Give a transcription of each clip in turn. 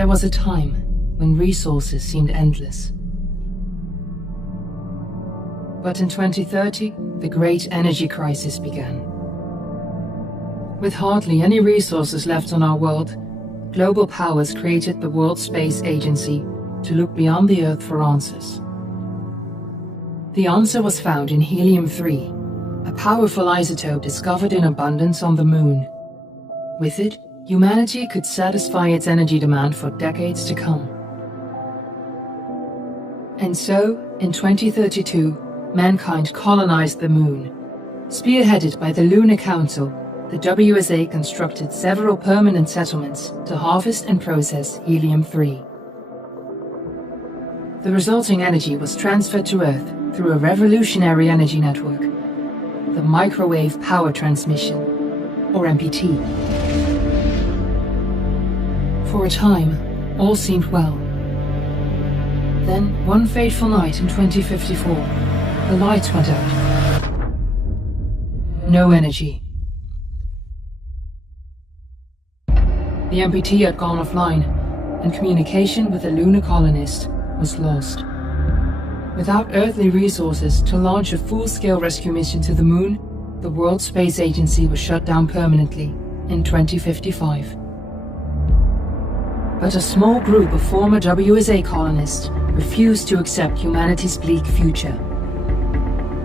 There was a time when resources seemed endless. But in 2030, the great energy crisis began. With hardly any resources left on our world, global powers created the World Space Agency to look beyond the Earth for answers. The answer was found in helium-3, a powerful isotope discovered in abundance on the Moon. With it, humanity could satisfy its energy demand for decades to come. And so, in 2032, mankind colonized the Moon. Spearheaded by the Lunar Council, the WSA constructed several permanent settlements to harvest and process helium-3. The resulting energy was transferred to Earth through a revolutionary energy network, the Microwave Power Transmission, or MPT. For a time, all seemed well. Then, one fateful night in 2054, the lights went out. No energy. The MPT had gone offline, and communication with the lunar colonist was lost. Without earthly resources to launch a full-scale rescue mission to the Moon, the World Space Agency was shut down permanently in 2055. But a small group of former WSA colonists refused to accept humanity's bleak future.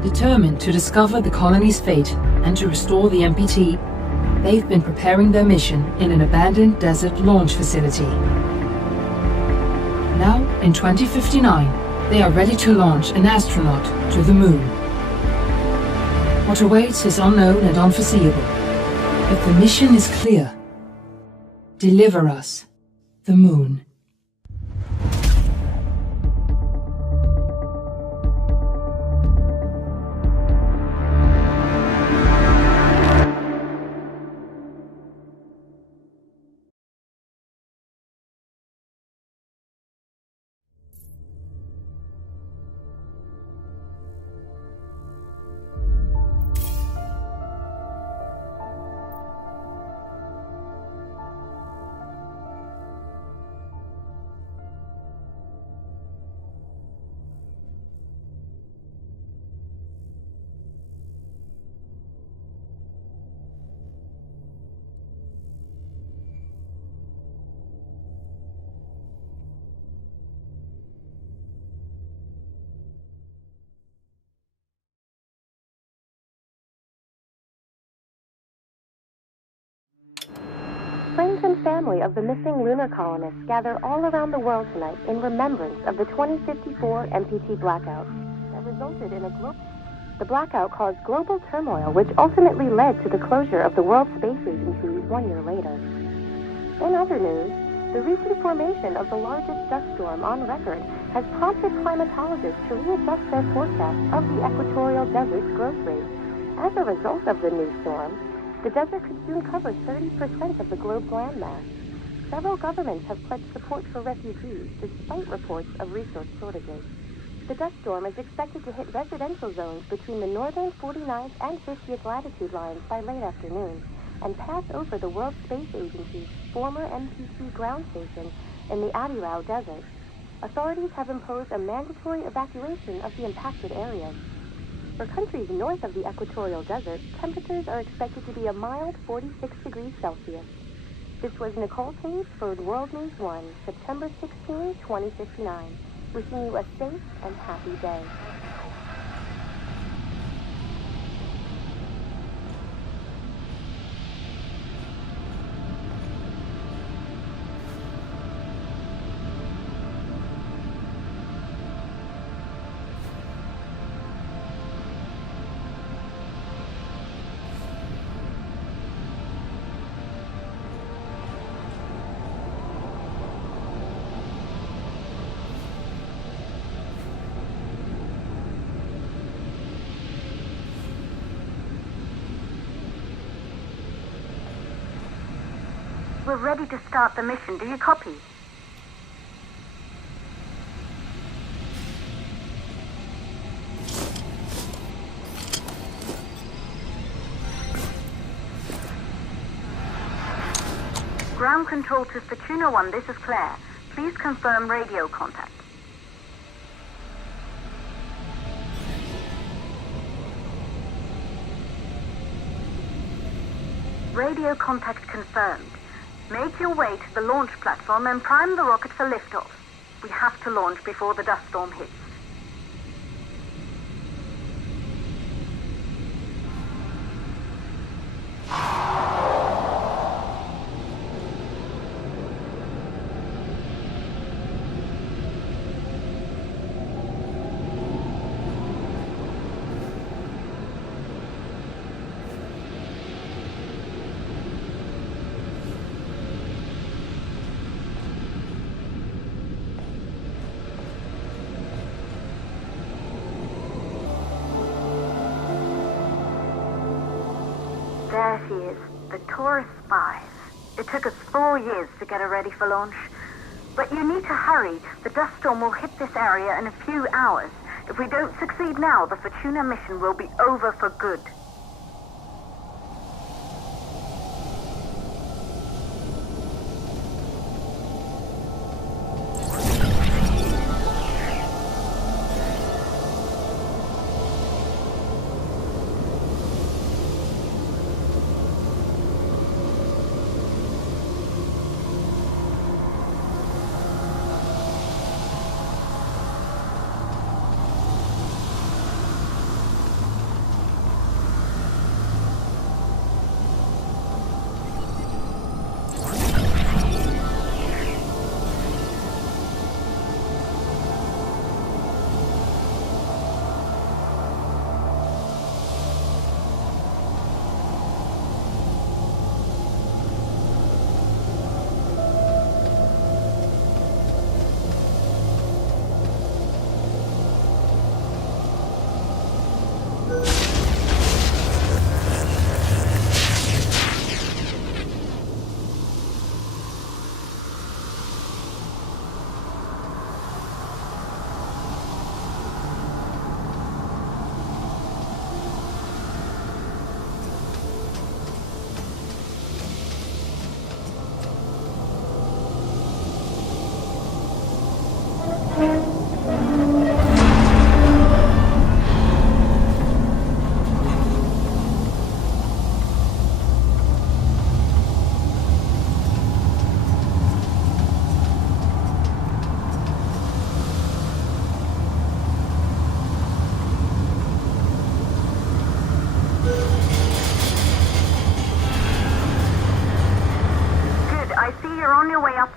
Determined to discover the colony's fate and to restore the MPT, they've been preparing their mission in an abandoned desert launch facility. Now, in 2059, they are ready to launch an astronaut to the Moon. What awaits is unknown and unforeseeable, but the mission is clear. Deliver us the Moon. Friends and family of the missing lunar colonists gather all around the world tonight in remembrance of the 2054 MPT blackout that resulted in The blackout caused global turmoil, which ultimately led to the closure of the World Space Agency 1 year later. In other news, the recent formation of the largest dust storm on record has prompted climatologists to readjust their forecast of the equatorial desert's growth rate. As a result of the new storm, the desert could soon cover 30% of the globe's landmass. Several governments have pledged support for refugees, despite reports of resource shortages. The dust storm is expected to hit residential zones between the northern 49th and 50th latitude lines by late afternoon, and pass over the World Space Agency's former MPT ground station in the Adirau Desert. Authorities have imposed a mandatory evacuation of the impacted areas. For countries north of the equatorial desert, temperatures are expected to be a mild 46 degrees Celsius. This was Nicole Page for World News 1, September 16, 2059. Wishing you a safe and happy day. We're ready to start the mission. Do you copy? Ground control to Fortuna 1, this is Claire. Please confirm radio contact. Radio contact confirmed. Make your way to the launch platform and prime the rocket for liftoff. We have to launch before the dust storm hits. There she is, the tourist spies. It took us 4 years to get her ready for launch. But you need to hurry. The dust storm will hit this area in a few hours. If we don't succeed now, the Fortuna mission will be over for good.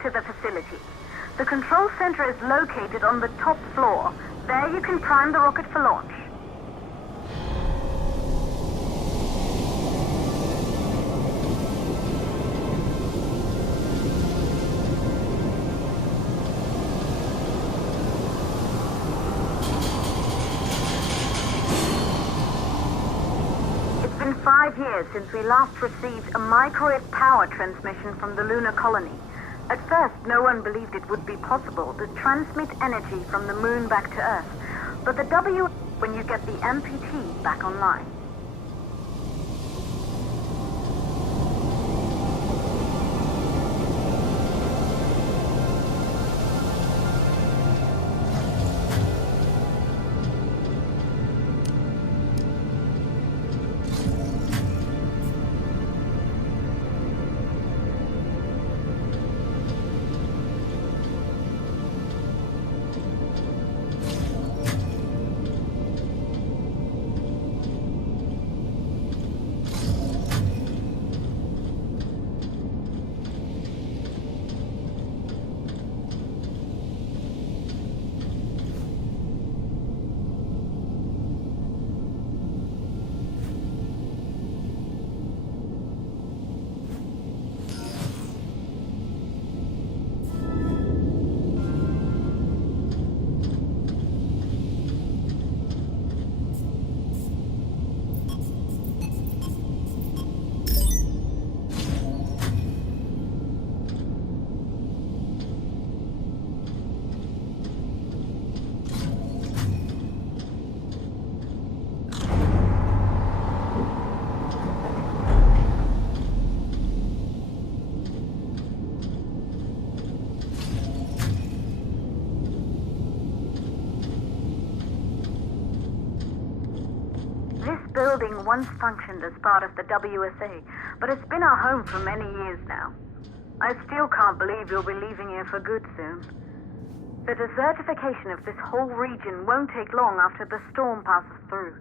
To the facility. The control center is located on the top floor. There you can prime the rocket for launch. It's been 5 years since we last received a microwave power transmission from the lunar colony. At first, no one believed it would be possible to transmit energy from the moon back to Earth. But the when you get the MPT back online. building once functioned as part of the WSA, but it's been our home for many years now. I still can't believe you'll be leaving here for good soon. The desertification of this whole region won't take long after the storm passes through.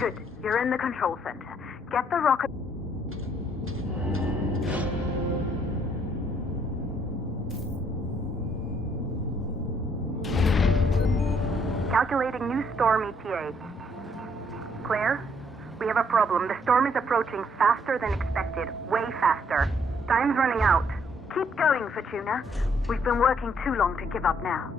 Good. You're in the control center. Get the rocket... Calculating new storm ETA. Clear? We have a problem. The storm is approaching faster than expected. Way faster. Time's running out. Keep going, Fortuna. We've been working too long to give up now.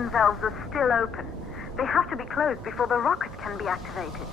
hydrogen valves are still open. They have to be closed before the rocket can be activated.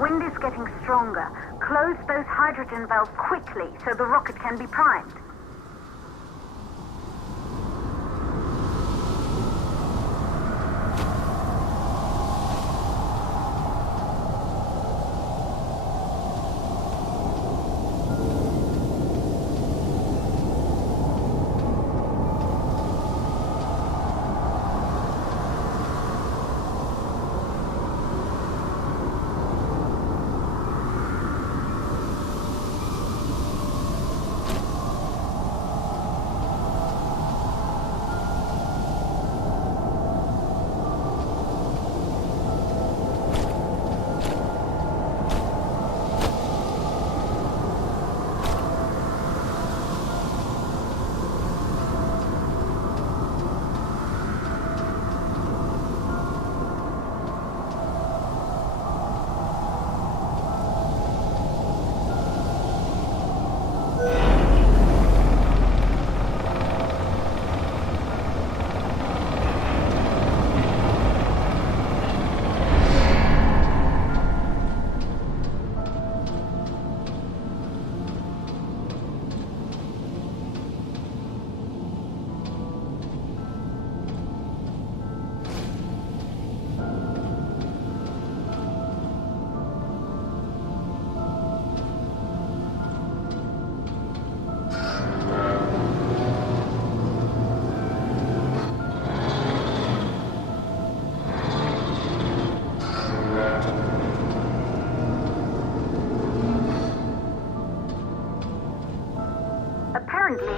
Wind is getting stronger. Close those hydrogen valves quickly so the rocket can be primed.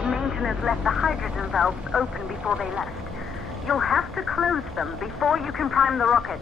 Maintenance left the hydrogen valves open before they left. You'll have to close them before you can prime the rocket.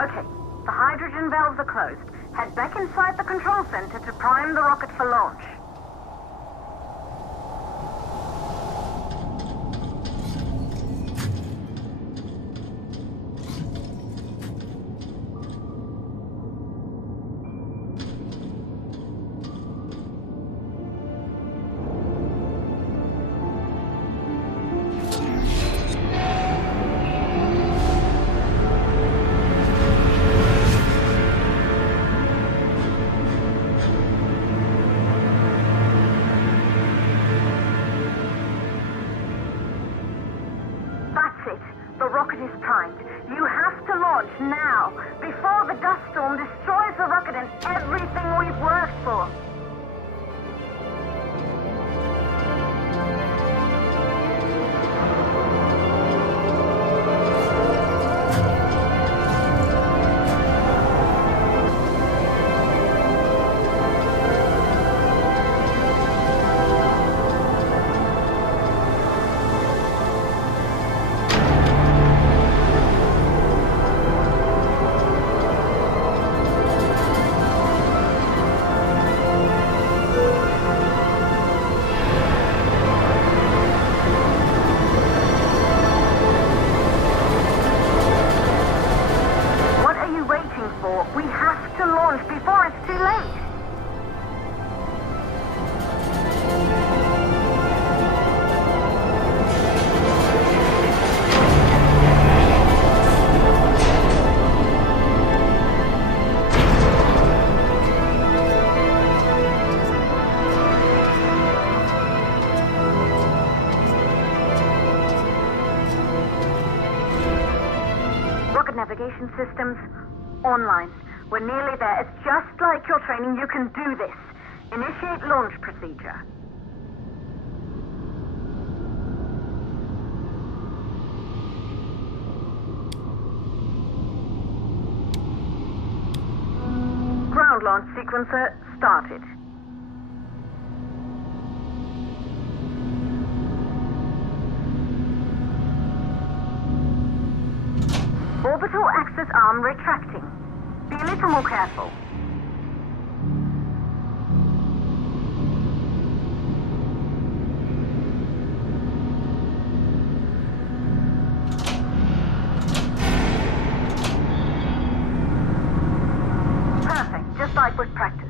Okay, the hydrogen valves are closed. Head back inside the control center to prime the rocket for launch. The rocket is primed. You have to launch now, before the dust storm destroys the rocket and everything we've worked for. We have to launch before it's too late. Rocket navigation systems online. We're nearly there. It's just like your training. You can do this. Initiate launch procedure. Ground launch sequencer started. Orbital axis arm retracting. Be a little more careful. Perfect, just like we've practiced.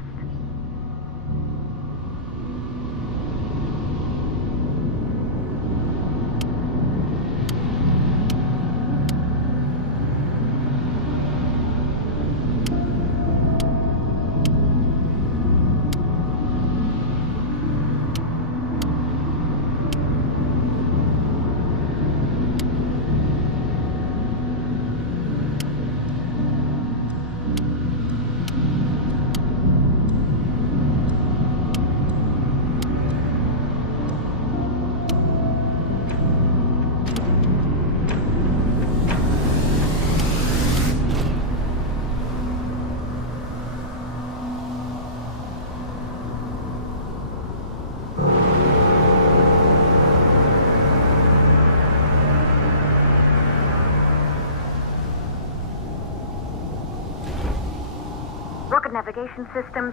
Rocket navigation systems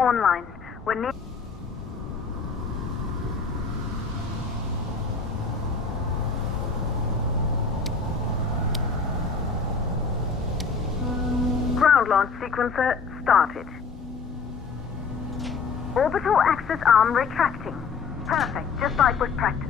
online. We're near. Ground launch sequencer started. Orbital axis arm retracting. Perfect, just like we've practiced.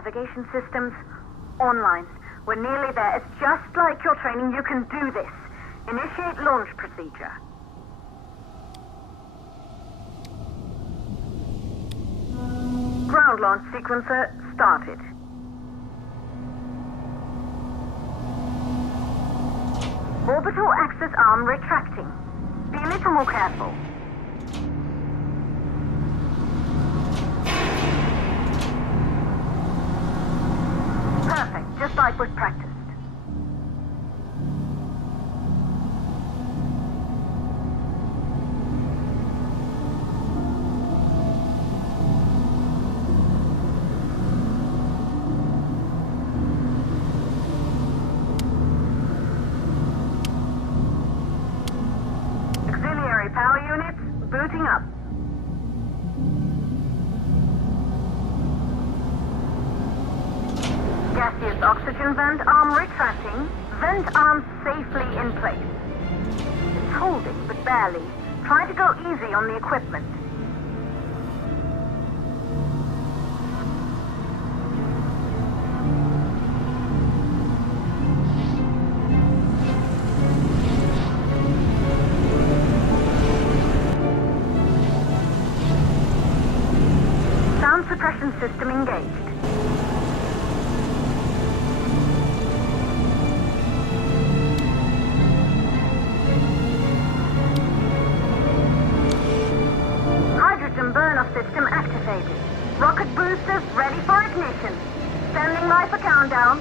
navigation systems online. We're nearly there. It's just like your training. You can do this. Initiate launch procedure. Ground launch sequencer started. Orbital axis arm retracting. Be a little more careful. Perfect, just like we've practiced. Auxiliary power units booting up. Gaseous oxygen vent arm retracting. Vent arm safely in place. It's holding, but barely. Try to go easy on the equipment. Sound suppression system engaged. Hydrogen burn-off system activated. Rocket boosters ready for ignition. Standing by for countdown.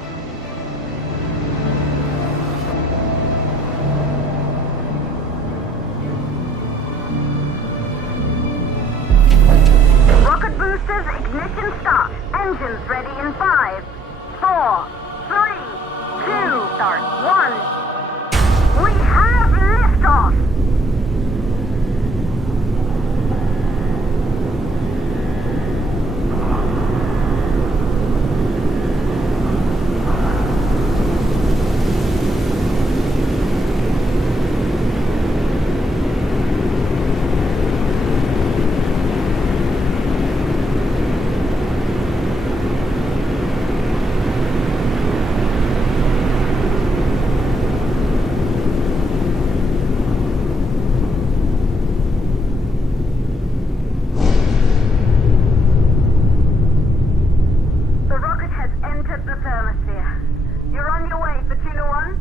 Rocket boosters ignition start. Engines ready in 5, 4, 3, 2, start 1. We have liftoff. The rocket has entered the thermosphere. You're on your way, Fortuna 1.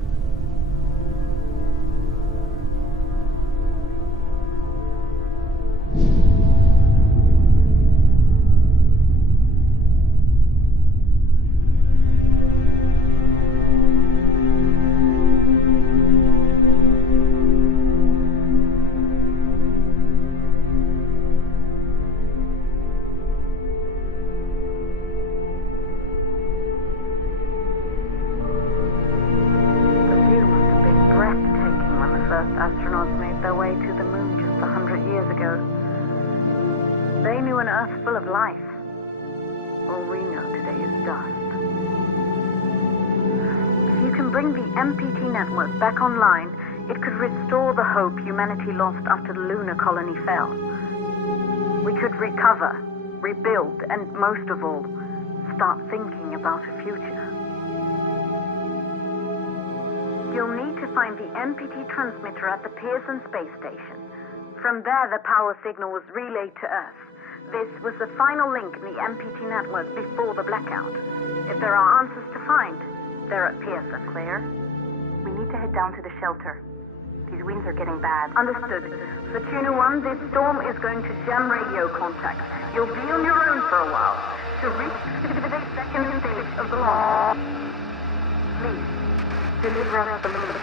The view must have been breathtaking when the first astronauts made their way to the moon just 100 years ago. They knew an Earth full of life. All we know today is dust. If you can bring the MPT network back online, it could restore the hope humanity lost after the lunar colony fell. We could recover, rebuild, and most of all, start thinking about a future. You'll need to find the MPT transmitter at the Pearson space station. From there, the power signal was relayed to Earth. This was the final link in the MPT network before the blackout. If there are answers to find, they're at Pearson. Claire, we need to head down to the shelter. These winds are getting bad. Understood. Fortuna 1, this storm is going to jam radio contact. You'll be on your own for a while. To reach the second stage of the launch, please deliver us the moon.